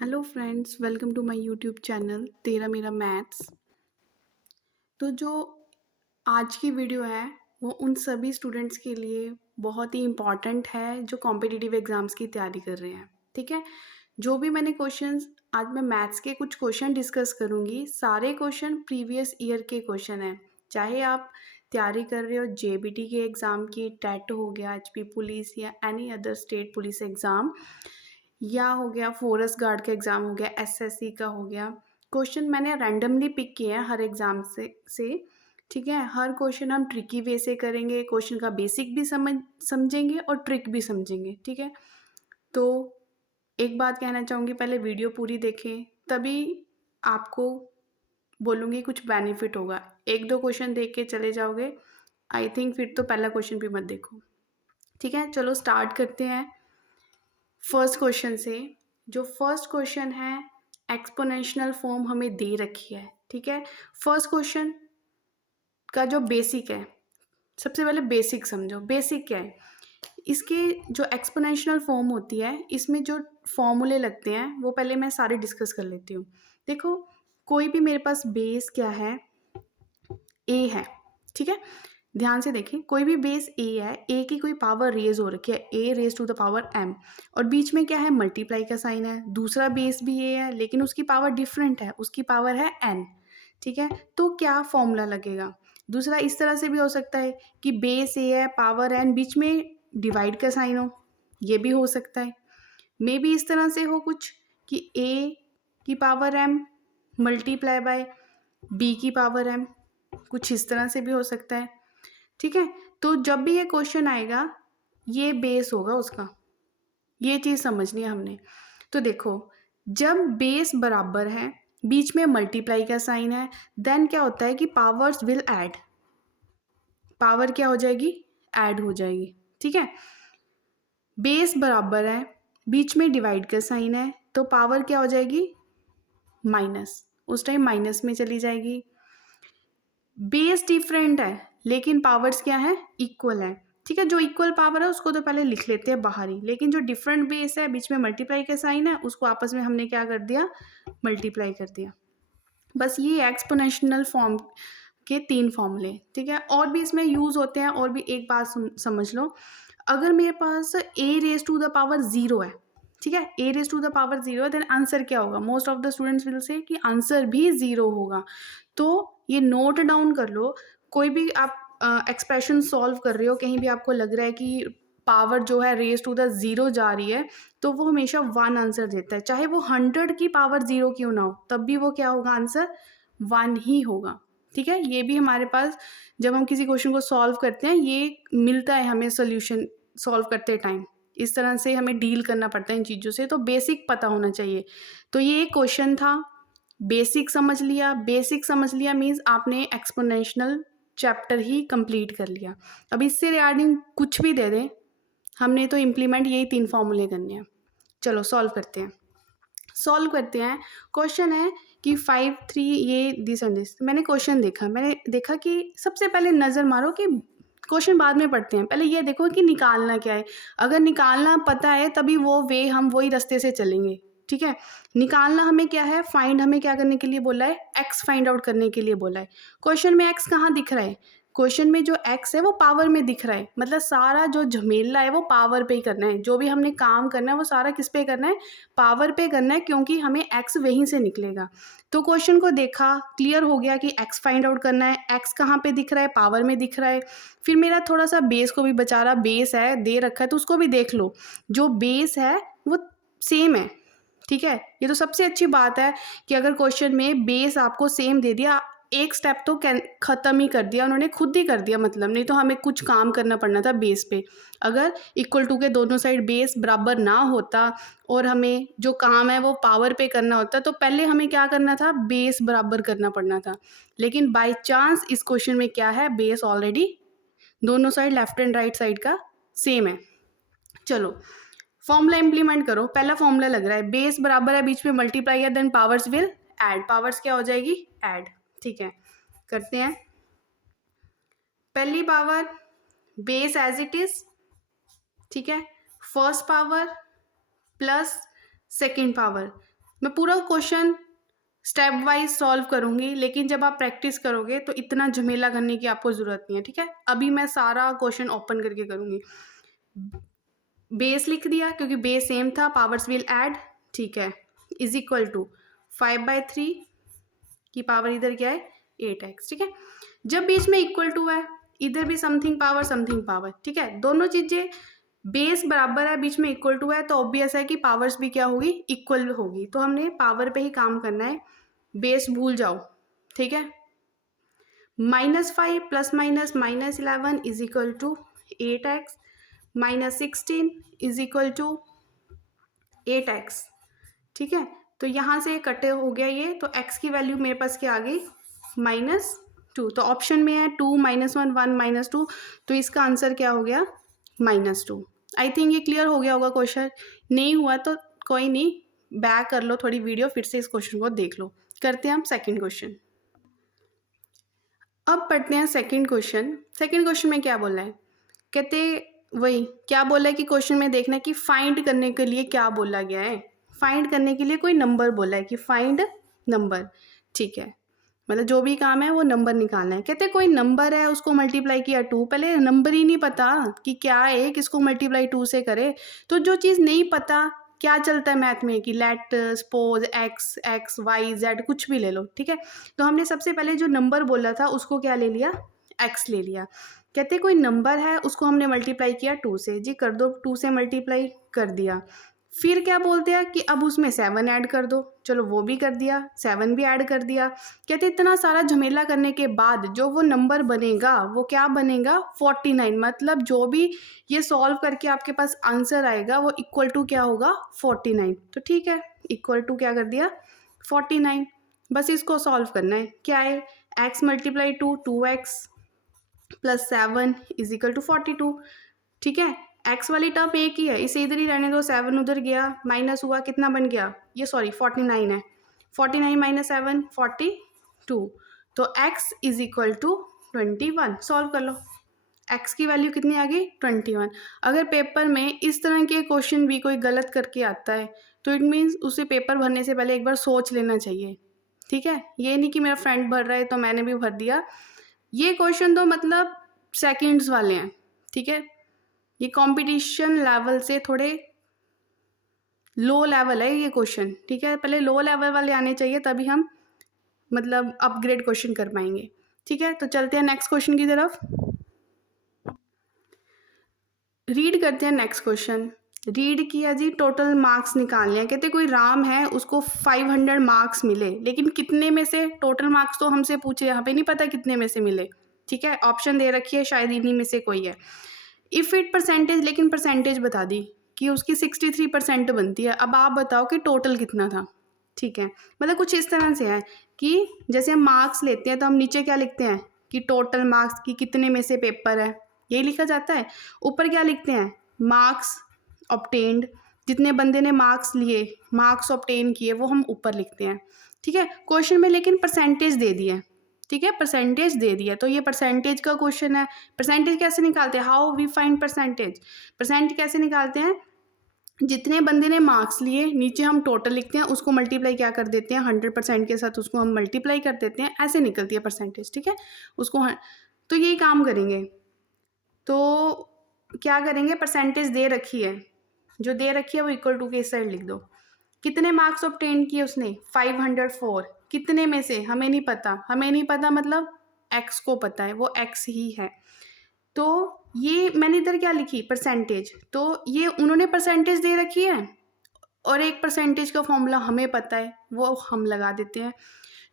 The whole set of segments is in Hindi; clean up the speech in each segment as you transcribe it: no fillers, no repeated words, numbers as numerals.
Hello friends, welcome to my YouTube channel Tera Mera maths. तो जो आज की वीडियो है वो उन सभी स्टूडेंट्स के लिए बहुत ही इम्पॉर्टेंट है जो कॉम्पिटिटिव एग्ज़ाम्स की तैयारी कर रहे हैं। ठीक है, जो भी मैंने क्वेश्चंस आज मैं मैथ्स के कुछ क्वेश्चन डिस्कस करूँगी, सारे क्वेश्चन प्रीवियस ईयर के क्वेश्चन हैं। चाहे आप तैयारी कर रहे हो जेबीटी के एग्ज़ाम की, टेट हो गया, एचपी पुलिस या any other state police exam, या हो गया फॉरेस्ट गार्ड का एग्ज़ाम हो गया, एसएससी का हो गया। क्वेश्चन मैंने रैंडमली पिक किए हैं हर एग्ज़ाम से। ठीक है, हर क्वेश्चन हम ट्रिकी वे से करेंगे, क्वेश्चन का बेसिक भी समझेंगे और ट्रिक भी समझेंगे। ठीक है, तो एक बात कहना चाहूँगी, पहले वीडियो पूरी देखें, तभी आपको बोलूँगी कुछ बेनिफिट होगा। एक दो क्वेश्चन देख के चले जाओगे, आई थिंक फिर तो पहला क्वेश्चन भी मत देखो। ठीक है, चलो स्टार्ट करते हैं फर्स्ट क्वेश्चन से। जो फर्स्ट क्वेश्चन है, एक्सपोनेंशियल फॉर्म हमें दे रखी है। ठीक है, फर्स्ट क्वेश्चन का जो बेसिक है, सबसे पहले बेसिक समझो। बेसिक क्या है, इसके जो एक्सपोनेंशियल फॉर्म होती है, इसमें जो फॉर्मूले लगते हैं वो पहले मैं सारे डिस्कस कर लेती हूँ। देखो, कोई भी मेरे पास बेस क्या है, ए है। ठीक है, ध्यान से देखें, कोई भी बेस ए है, ए की कोई पावर रेज हो रखी है, a raise to the power m, और बीच में क्या है, मल्टीप्लाई का साइन है। दूसरा बेस भी ए है लेकिन उसकी पावर डिफरेंट है, उसकी पावर है एन। ठीक है, तो क्या फॉर्मूला लगेगा? दूसरा इस तरह से भी हो सकता है कि बेस ए है, पावर एन, बीच में डिवाइड का साइन हो, ये भी हो सकता है। मे बी इस तरह से हो कुछ कि ए की power m multiply by b की पावर एम, कुछ इस तरह से भी हो सकता है। ठीक है, तो जब भी ये क्वेश्चन आएगा, ये बेस होगा उसका, ये चीज़ समझनी है हमने। तो देखो, जब बेस बराबर है, बीच में मल्टीप्लाई का साइन है, देन क्या होता है कि पावर्स विल ऐड, पावर क्या हो जाएगी, ऐड हो जाएगी। ठीक है, बेस बराबर है, बीच में डिवाइड का साइन है, तो पावर क्या हो जाएगी, माइनस, उस टाइम माइनस में चली जाएगी। बेस डिफरेंट है लेकिन पावर्स क्या है, इक्वल है। ठीक है, जो इक्वल पावर है उसको तो पहले लिख लेते हैं बाहर ही, लेकिन जो डिफरेंट बेस है, बीच में मल्टीप्लाई का साइन है, उसको आपस में हमने क्या कर दिया, मल्टीप्लाई कर दिया। बस ये एक्सपोनेंशियल फॉर्म के तीन फॉर्मूले। ठीक है, और भी इसमें यूज होते हैं। और भी एक बात समझ लो, अगर मेरे पास a raise to the power zero है, ठीक है, a raise to the power zero है, देन आंसर क्या होगा? Most of the students will say कि आंसर भी जीरो होगा। तो ये नोट डाउन कर लो। कोई भी आप एक्सप्रेशन सॉल्व कर रहे हो, कहीं भी आपको लग रहा है कि पावर जो है रेज टू द ज़ीरो जा रही है, तो वो हमेशा वन आंसर देता है, चाहे वो 100 की पावर ज़ीरो क्यों ना हो, तब भी वो क्या होगा, आंसर वन ही होगा। ठीक है, ये भी हमारे पास जब हम किसी क्वेश्चन को सॉल्व करते हैं, ये मिलता है हमें सोल्यूशन सॉल्व करते टाइम। इस तरह से हमें डील करना पड़ता है इन चीज़ों से, तो बेसिक पता होना चाहिए। तो ये एक क्वेश्चन था, बेसिक समझ लिया। बेसिक समझ लिया मीन्स आपने एक्सपोनेंशियल चैप्टर ही कंप्लीट कर लिया। अब इससे रिगार्डिंग कुछ भी दे दें, हमने तो इम्प्लीमेंट यही तीन फॉर्मूले करने हैं। चलो सॉल्व करते हैं। सॉल्व करते हैं। क्वेश्चन है कि 5 3 ये दिस एंड दिस। मैंने क्वेश्चन देखा, मैंने देखा कि सबसे पहले नज़र मारो कि क्वेश्चन बाद में पढ़ते हैं, पहले ये देखो कि निकालना क्या है। अगर निकालना पता है तभी वो वे हम वही रास्ते से चलेंगे। ठीक है, निकालना हमें क्या है, फाइंड हमें क्या करने के लिए बोला है, एक्स फाइंड आउट करने के लिए बोला है। क्वेश्चन में एक्स कहाँ दिख रहा है, क्वेश्चन में जो एक्स है वो पावर में दिख रहा है, मतलब सारा जो झमेला है वो पावर पे ही करना है। जो भी हमने काम करना है वो सारा किस पे करना है, पावर पे करना है, क्योंकि हमें एक्स वहीं से निकलेगा। तो क्वेश्चन को देखा, क्लियर हो गया कि एक्स फाइंड आउट करना है। एक्स कहाँ पे दिख रहा है, पावर में दिख रहा है। फिर मेरा थोड़ा सा बेस को भी बचा रहा, बेस है दे रखा है तो उसको भी देख लो, जो बेस है वो सेम है। ठीक है, ये तो सबसे अच्छी बात है कि अगर क्वेश्चन में बेस आपको सेम दे दिया, एक स्टेप तो ख़त्म ही कर दिया उन्होंने, खुद ही कर दिया, मतलब नहीं तो हमें कुछ काम करना पड़ना था बेस पे। अगर इक्वल टू के दोनों साइड बेस बराबर ना होता और हमें जो काम है वो पावर पे करना होता, तो पहले हमें क्या करना था, बेस बराबर करना पड़ना था। लेकिन बाय चांस इस क्वेश्चन में क्या है, बेस ऑलरेडी दोनों side left and right side का सेम है। चलो फॉर्मूला इंप्लीमेंट करो। पहला फॉर्मूला लग रहा है, बेस बराबर है, बीच में मल्टीप्लाई है, then powers will add. Powers क्या हो जाएगी, ऐड। ठीक है, करते हैं। पहली power base as it is, ठीक है, first power plus second power, मैं पूरा क्वेश्चन स्टेप वाइज सॉल्व करूँगी, लेकिन जब आप प्रैक्टिस करोगे तो इतना झमेला करने की आपको ज़रूरत नहीं है, ठीक है। अभी मैं सारा क्वेश्चन ओपन करके करूँगी। बेस लिख दिया क्योंकि बेस सेम था, पावर्स विल ऐड, ठीक है, इज इक्वल टू 5/3 की पावर इधर क्या है 8x, ठीक है। जब बीच में इक्वल टू है, इधर भी समथिंग पावर, ठीक है, दोनों चीजें बेस बराबर है, बीच में इक्वल टू है, तो ऑब्वियस है कि पावर्स भी क्या होगी, इक्वल होगी। तो हमने पावर पे ही काम करना है, बेस भूल जाओ, ठीक है। -5 + -11 is equal to 8x, -16 is equal to 8x, ठीक है। तो यहाँ से कटे हो गया ये, तो x की वैल्यू मेरे पास क्या आ गई -2। तो ऑप्शन में है 2 -1 1 -2, तो इसका आंसर क्या हो गया -2। आई थिंक ये क्लियर हो गया होगा क्वेश्चन। नहीं हुआ तो कोई नहीं, बैक कर लो थोड़ी वीडियो, फिर से इस क्वेश्चन को देख लो। करते हैं हम सेकंड क्वेश्चन। अब पढ़ते हैं सेकंड क्वेश्चन। सेकंड क्वेश्चन में क्या बोला है, कहते वही क्या बोला है कि क्वेश्चन में देखना है कि फाइंड करने के लिए क्या बोला गया है। फाइंड करने के लिए कोई नंबर बोला है कि फाइंड नंबर, ठीक है, मतलब जो भी काम है वो नंबर निकालना है। कहते कोई नंबर है उसको मल्टीप्लाई किया 2, पहले नंबर ही नहीं पता कि क्या है, किसको मल्टीप्लाई 2 से करे। तो जो चीज़ नहीं पता, क्या चलता है मैथ में कि let suppose x y z कुछ भी ले लो, ठीक है। तो हमने सबसे पहले जो नंबर बोला था उसको क्या ले लिया, x ले लिया। कहते कोई नंबर है उसको हमने मल्टीप्लाई किया 2 से, जी कर दो, 2 से मल्टीप्लाई कर दिया। फिर क्या बोलते हैं कि अब उसमें 7 ऐड कर दो, चलो वो भी कर दिया, 7 भी ऐड कर दिया। कहते इतना सारा झमेला करने के बाद जो वो नंबर बनेगा वो क्या बनेगा 49। मतलब जो भी ये सॉल्व करके आपके पास आंसर आएगा वो इक्वल टू क्या होगा 49। तो ठीक है, इक्वल टू क्या कर दिया 49। बस इसको सॉल्व करना है, क्या है x × 2 2x + 7 is equal to 42, ठीक है। x वाली टर्म एक ही है, इसे इधर ही रहने दो, 7 उधर गया, माइनस हुआ, कितना बन गया, ये सॉरी 49 है, 49 - 7 42। तो x is equal to 21। Solve कर लो, x की वैल्यू कितनी आ गई 21। अगर पेपर में इस तरह के क्वेश्चन भी कोई गलत करके आता है तो इट मीन्स उसे पेपर भरने से पहले एक बार सोच लेना चाहिए, ठीक है। ये नहीं कि मेरा फ्रेंड भर रहा है तो मैंने भी भर दिया। ये क्वेश्चन तो मतलब सेकंड्स वाले हैं, ठीक है। ये कंपटीशन लेवल से थोड़े लो लेवल है ये क्वेश्चन, ठीक है। पहले लो लेवल वाले आने चाहिए तभी हम मतलब अपग्रेड क्वेश्चन कर पाएंगे, ठीक है। तो चलते हैं नेक्स्ट क्वेश्चन की तरफ, रीड करते हैं नेक्स्ट क्वेश्चन। रीड किया जी, टोटल मार्क्स निकालने हैं। कहते कोई राम है उसको 500 मार्क्स मिले, लेकिन कितने में से, टोटल मार्क्स तो हमसे पूछे, यहाँ पे नहीं पता कितने में से मिले, ठीक है। ऑप्शन दे रखी है, शायद इन्हीं में से कोई है। इफ़ इट परसेंटेज, लेकिन परसेंटेज बता दी कि उसकी 63% बनती है। अब आप बताओ कि टोटल कितना था, ठीक है। मतलब कुछ इस तरह से है कि जैसे हम मार्क्स लेते हैं तो हम नीचे क्या लिखते हैं कि टोटल मार्क्स की कितने में से पेपर है, यही लिखा जाता है। ऊपर क्या लिखते हैं मार्क्स ऑब्टेन्ड, जितने बंदे ने मार्क्स लिए, मार्क्स ऑब्टेन किए, वो हम ऊपर लिखते हैं, ठीक है। क्वेश्चन में लेकिन परसेंटेज दे दिया, ठीक है, परसेंटेज दे दिया, तो ये परसेंटेज का क्वेश्चन है। परसेंटेज कैसे निकालते हैं, how we find percentage, percent कैसे निकालते हैं, जितने बंदे ने मार्क्स लिए नीचे हम टोटल लिखते हैं, उसको मल्टीप्लाई क्या कर देते हैं 100% के साथ, उसको हम मल्टीप्लाई कर देते हैं, ऐसे निकलती है परसेंटेज, ठीक है। उसको तो यही काम करेंगे। तो क्या करेंगे, परसेंटेज दे रखी है, जो दे रखी है वो इक्वल टू के इस साइड लिख दो। कितने मार्क्स ऑब्टेन किए उसने 504, कितने में से हमें नहीं पता, हमें नहीं पता मतलब x को पता है, वो x ही है। तो ये मैंने इधर क्या लिखी परसेंटेज, तो ये उन्होंने परसेंटेज दे रखी है और एक परसेंटेज का फॉर्मूला हमें पता है वो हम लगा देते हैं।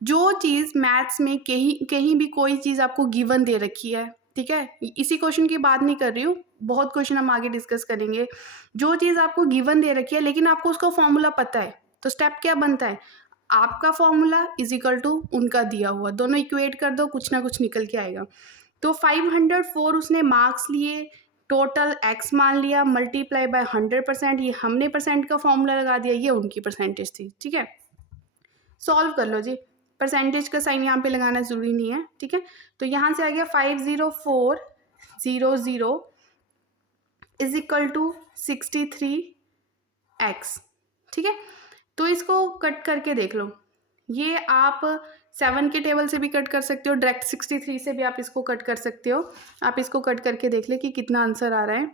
जो चीज़ मैथ्स में कहीं कहीं भी कोई चीज़ आपको गिवन दे रखी है, ठीक है, इसी क्वेश्चन की बात नहीं कर रही हूँ, बहुत क्वेश्चन हम आगे डिस्कस करेंगे। जो चीज़ आपको गिवन दे रखी है लेकिन आपको उसका फॉर्मूला पता है, तो स्टेप क्या बनता है, आपका फॉर्मूला इज इक्वल टू उनका दिया हुआ, दोनों इक्वेट कर दो, कुछ ना कुछ निकल के आएगा। तो 504 उसने मार्क्स लिए, टोटल x मान लिया, मल्टीप्लाई बाय 100%, ये हमने परसेंट का फॉर्मूला लगा दिया, ये उनकी परसेंटेज थी, ठीक है। सॉल्व कर लो जी, परसेंटेज का साइन यहाँ पे लगाना ज़रूरी नहीं है, ठीक है। तो यहाँ से आ गया 50400 इज इक्वल टू 63x, ठीक है। तो इसको कट करके देख लो। ये आप 7 के टेबल से भी कट कर सकते हो, डायरेक्ट 63 से भी आप इसको कट कर सकते हो। आप इसको कट करके देख ले कि कितना आंसर आ रहा है।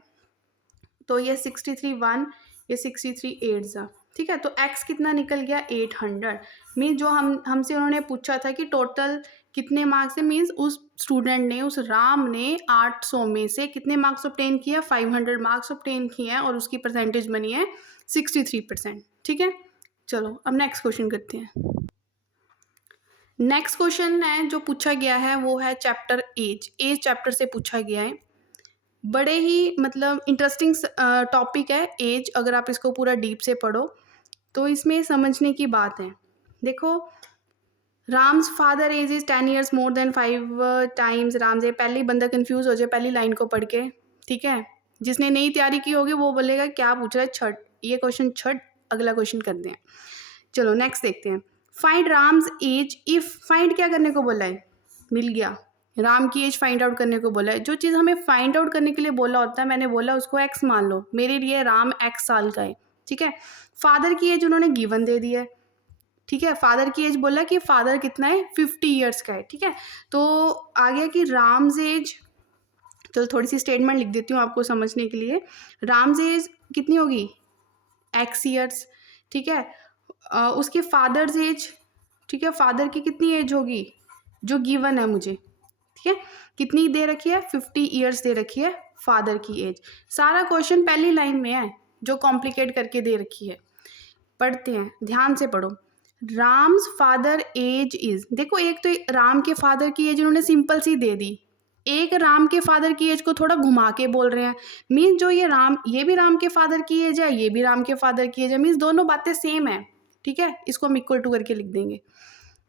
तो ये 63 1, ये 63 8 सा, ठीक है। तो x कितना निकल गया 800। मीन्स जो हमसे उन्होंने पूछा था कि टोटल कितने मार्क्स है, मीन्स उस स्टूडेंट ने, उस राम ने 800 में से कितने मार्क्स ऑब्टेन किया, 500 मार्क्स ऑब्टेन किए हैं और उसकी परसेंटेज बनी है 63%, ठीक है। चलो अब नेक्स्ट क्वेश्चन करते हैं। नेक्स्ट क्वेश्चन है जो पूछा गया है वो है चैप्टर एज चैप्टर से पूछा गया है। बड़े ही मतलब इंटरेस्टिंग टॉपिक है एज। अगर आप इसको पूरा डीप से पढ़ो तो इसमें समझने की बात है। देखो, Ram's father age is 10 years more than 5 times Ram's age. पहले ही बंदा कंफ्यूज हो जाए पहली लाइन को पढ़ के, ठीक है। जिसने नई तैयारी की होगी वो बोलेगा क्या पूछ रहा है, छठ, ये क्वेश्चन छठ, अगला क्वेश्चन करते हैं। चलो नेक्स्ट देखते हैं। Find Ram's age if, find क्या करने को बोला है, मिल गया, राम की एज फाइंड आउट करने को बोला है। जो चीज़ हमें फाइंड आउट करने के लिए बोला होता है, मैंने बोला उसको एक्स मान लो, मेरे लिए राम एक्स साल का है, ठीक है। फादर की एज उन्होंने गिवन दे दी है, ठीक है। फादर की एज बोला कि फादर कितना है, 50 ईयर्स का है, ठीक है। तो आ गया कि राम्स एज, तो थोड़ी सी स्टेटमेंट लिख देती हूँ आपको समझने के लिए। राम्स एज कितनी होगी, एक्स ईयर्स, ठीक है। उसके फादर्स एज, ठीक है, फादर की कितनी एज होगी जो गिवन है मुझे, ठीक है। कितनी दे रखी है, 50 ईयर्स दे रखी है फादर की एज। सारा क्वेश्चन पहली लाइन में है जो कॉम्प्लिकेट करके दे रखी है। पढ़ते हैं, ध्यान से पढ़ो। राम्स फादर एज इज, देखो एक तो राम के फादर की एज उन्होंने सिंपल सी दे दी, एक राम के फादर की एज को थोड़ा घुमा के बोल रहे हैं। मीन्स जो ये राम, ये भी राम के फादर की एज है, ये भी राम के फादर की एज है, मीन्स दोनों बातें सेम है, ठीक है। इसको हम इक्वल टू करके लिख देंगे।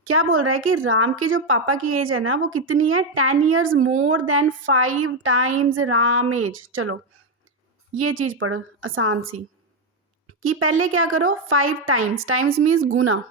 क्या बोल रहा है कि राम के जो पापा की एज है ना वो कितनी है, 10 years more than 5 times Ram age. चलो ये चीज पढ़ो आसान सी, कि पहले क्या करो, 5 टाइम्स, टाइम्स मीन्स गुना,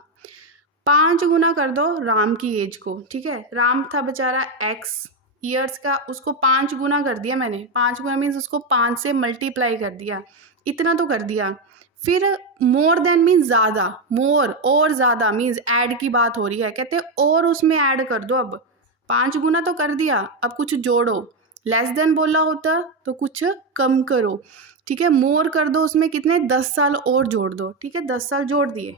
5 गुना कर दो राम की एज को, ठीक है। राम था बेचारा एक्स ईयर्स का, उसको 5 गुना कर दिया मैंने, 5 गुना मीन्स उसको 5 से मल्टीप्लाई कर दिया, इतना तो कर दिया। फिर मोर देन मीन्स ज़्यादा, मोर और ज़्यादा मीन्स ऐड की बात हो रही है, कहते हैं और उसमें ऐड कर दो। अब 5 गुना तो कर दिया, अब कुछ जोड़ो, लेस देन बोला होता तो कुछ कम करो, ठीक है। मोर कर दो, उसमें कितने 10 साल और जोड़ दो, ठीक है, 10 साल जोड़ दिए।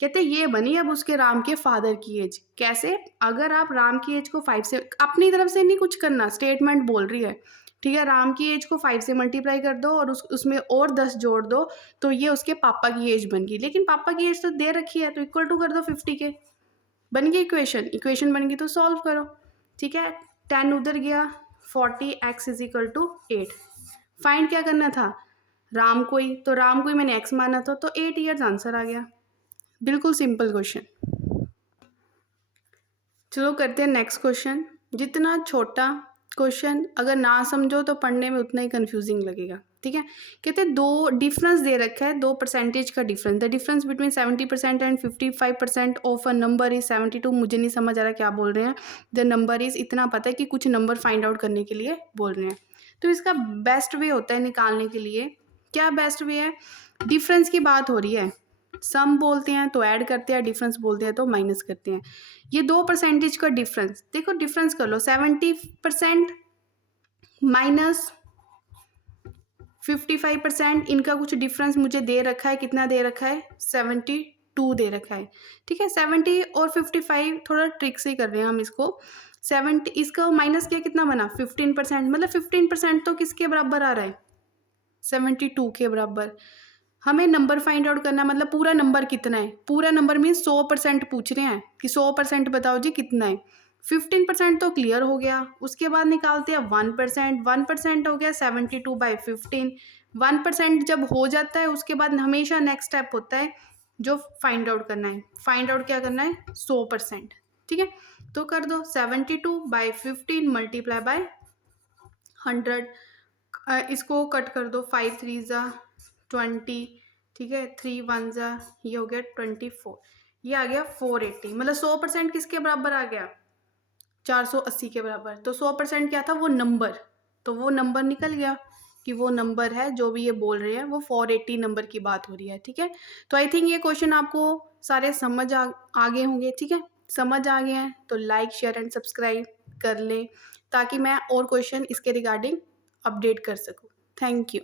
कहते ये बनी अब उसके राम के फादर की एज। कैसे, अगर आप राम की एज को 5 से, अपनी तरफ से नहीं कुछ करना, स्टेटमेंट बोल रही है, ठीक है। राम की एज को 5 से मल्टीप्लाई कर दो और उसमें और 10 जोड़ दो, तो ये उसके पापा की एज बन गई। लेकिन पापा की एज तो दे रखी है, तो इक्वल टू कर दो 50 के, बन गई इक्वेशन। इक्वेशन बन गई तो सॉल्व करो, ठीक है। 10 उधर गया, 40 x is equal to 8। Find क्या करना था, राम को ही, तो राम को ही मैंने x माना था, तो 8 ईयर्स आंसर आ गया। बिल्कुल सिंपल क्वेश्चन। चलो करते हैं नेक्स्ट क्वेश्चन। जितना छोटा क्वेश्चन अगर ना समझो तो पढ़ने में उतना ही कंफ्यूजिंग लगेगा, ठीक है। कहते हैं दो डिफरेंस दे रखा है, 2% का difference, the difference between 70% and 55% of a number is 72। मुझे नहीं समझ आ रहा क्या बोल रहे हैं, द नंबर इज, इतना पता है कि कुछ नंबर फाइंड आउट करने के लिए बोल रहे हैं। तो इसका बेस्ट वे होता है निकालने के लिए, क्या बेस्ट वे है, डिफरेंस की बात हो रही है, सम बोलते हैं तो ऐड करते हैं, डिफरेंस बोलते हैं तो माइनस करते हैं। ये 2% का डिफरेंस, देखो डिफरेंस कर लो, 70% माइनस 55%, इनका कुछ डिफरेंस मुझे दे रखा है, कितना दे रखा है, 72 दे रखा है, ठीक है। 70 और 55 थोड़ा ट्रिक से कर रहे हैं हम इसको। 70 इसका माइनस किया, कितना बना 15%, मतलब 15% तो किसके बराबर आ रहा है, 72 के बराबर। हमें नंबर फाइंड आउट करना, मतलब पूरा नंबर कितना है, पूरा नंबर मीन्स 100% पूछ रहे हैं कि 100% बताओ जी कितना है। 15% तो क्लियर हो गया, उसके बाद निकालते हैं 1%, 1% हो गया 72/15। 1% जब हो जाता है उसके बाद हमेशा नेक्स्ट स्टेप होता है जो फाइंड आउट करना है। फाइंड आउट क्या करना है, 100%, ठीक है। तो कर दो 72/15 मल्टीप्लाई बाय 100। इसको कट कर दो, 5 3 ज़ा 20, ठीक है, 3 1 ज़ा, ये हो गया 24, ये आ गया 480, मतलब 100% किसके बराबर आ गया, 480 के बराबर। तो 100% क्या था, वो नंबर, तो वो नंबर निकल गया, कि वो नंबर है जो भी ये बोल रहे हैं वो 480 नंबर की बात हो रही है, ठीक है। तो आई थिंक ये क्वेश्चन आपको सारे समझ आ गए होंगे, ठीक है। समझ आ गए हैं तो लाइक शेयर एंड सब्सक्राइब कर लें ताकि मैं और क्वेश्चन इसके रिगार्डिंग अपडेट कर सकूँ। Thank you.